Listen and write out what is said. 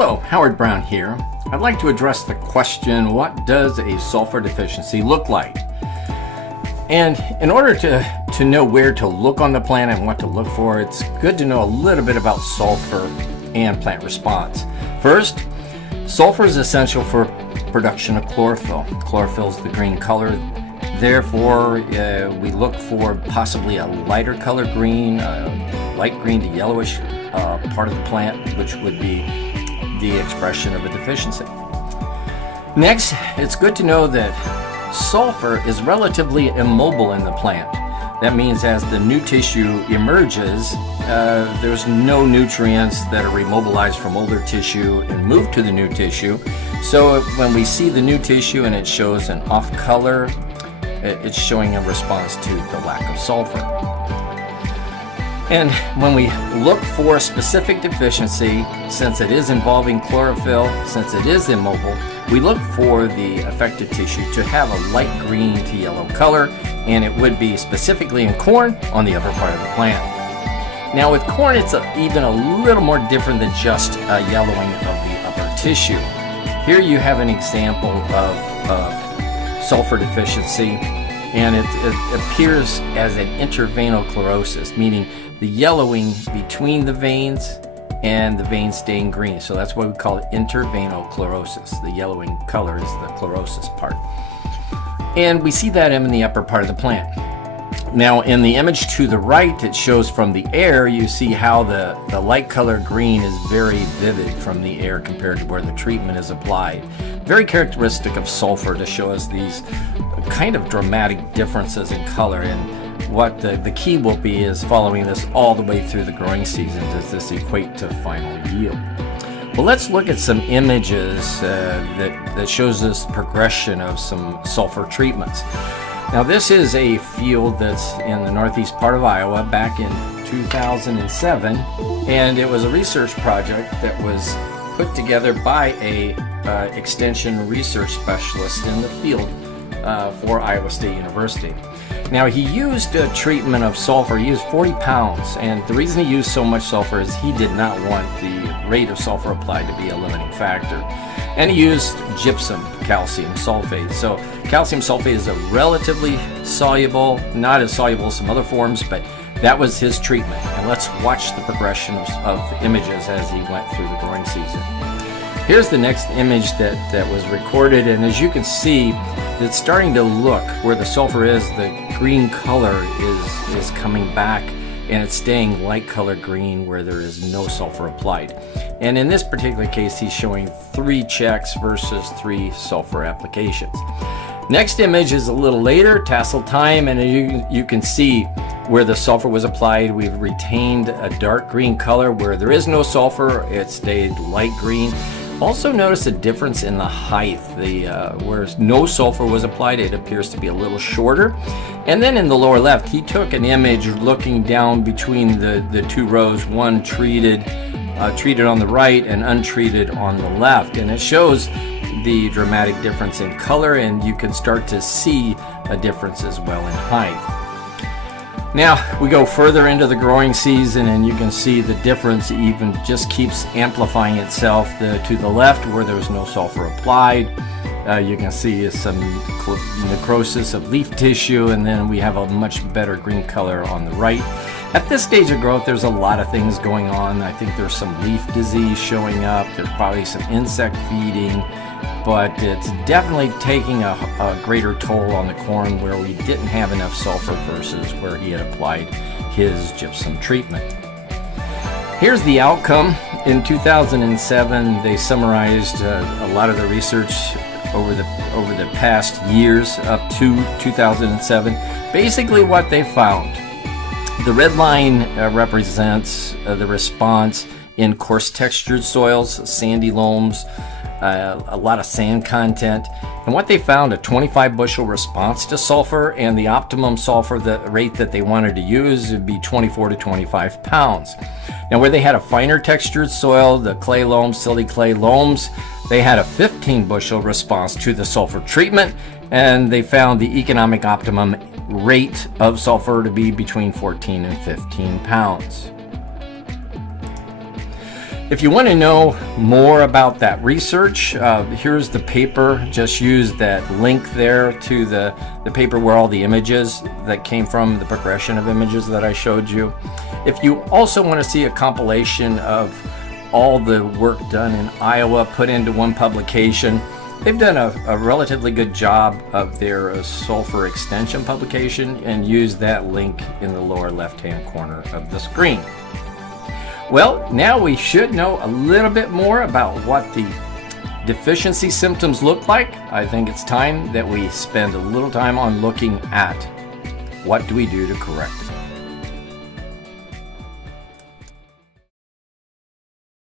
Hello, Howard Brown here. I'd like to address the question, what does a sulfur deficiency look like? And in order to know where to look on the plant and what to look for, it's good to know a little bit about sulfur and plant response. First, sulfur is essential for production of chlorophyll. Chlorophyll is the green color. Therefore, we look for possibly a lighter color green, light green to yellowish part of the plant, which would be the expression of a deficiency. Next, it's good to know that sulfur is relatively immobile in the plant. That means as the new tissue emerges, there's no nutrients that are remobilized from older tissue and moved to the new tissue. So when we see the new tissue and it shows an off color, it's showing a response to the lack of sulfur. And when we look for a specific deficiency, since it is involving chlorophyll, since it is immobile, we look for the affected tissue to have a light green to yellow color, and it would be specifically in corn on the upper part of the plant. Now with corn, it's even a little more different than just a yellowing of the upper tissue. Here you have an example of sulfur deficiency, and it appears as an intervenal chlorosis, meaning the yellowing between the veins and the veins staying green. So that's why we call it intervenal chlorosis. The yellowing color is the chlorosis part. And we see that in the upper part of the plant. Now in the image to the right, it shows from the air, you see how the light color green is very vivid from the air compared to where the treatment is applied. Very characteristic of sulfur to show us these kind of dramatic differences in color. And what the key will be is following this all the way through the growing season. Does this equate to final yield? Well, let's look at some images that shows this progression of some sulfur treatments. Now this is a field that's in the northeast part of Iowa back in 2007, and it was a research project that was put together by a extension research specialist in the field for Iowa State University. Now he used a treatment of sulfur. He used 40 pounds, and the reason he used so much sulfur is he did not want the rate of sulfur applied to be a limiting factor. And he used gypsum calcium sulfate. So calcium sulfate is a relatively soluble, not as soluble as some other forms, but that was his treatment. And let's watch the progression of images as he went through the growing season. Here's the next image that was recorded, and as you can see, it's starting to look where the sulfur is, the green color is coming back, and it's staying light color green where there is no sulfur applied. And in this particular case, he's showing 3 checks versus 3 sulfur applications. Next image is a little later, tassel time, and you can see where the sulfur was applied. We've retained a dark green color. Where there is no sulfur, it stayed light green. Also notice a difference in the height. Where no sulfur was applied, it appears to be a little shorter. And then in the lower left, he took an image looking down between the 2 rows, one treated on the right and untreated on the left. And it shows the dramatic difference in color, and you can start to see a difference as well in height. Now we go further into the growing season, and you can see the difference even just keeps amplifying itself. To the left, where there was no sulfur applied, you can see some necrosis of leaf tissue, and then we have a much better green color on the right. At this stage of growth, there's a lot of things going on. I think there's some leaf disease showing up. There's probably some insect feeding, but it's definitely taking a greater toll on the corn where we didn't have enough sulfur versus where he had applied his gypsum treatment. Here's the outcome. In 2007, they summarized a lot of the research over the past years up to 2007. Basically what they found. The red line represents the response in coarse textured soils, sandy loams, a lot of sand content. And what they found, a 25 bushel response to sulfur, and the optimum sulfur rate that they wanted to use would be 24 to 25 pounds. Now where they had a finer textured soil, the clay loams, silty clay loams, they had a 15 bushel response to the sulfur treatment, and they found the economic optimum rate of sulfur to be between 14 and 15 pounds. If you want to know more about that research, here's the paper. Just use that link there to the paper where all the images that came from, the progression of images that I showed you. If you also want to see a compilation of all the work done in Iowa put into one publication, they've done a relatively good job of their Sulfur extension publication, and use that link in the lower left-hand corner of the screen. Well, now we should know a little bit more about what the deficiency symptoms look like. I think it's time that we spend a little time on looking at what do we do to correct it.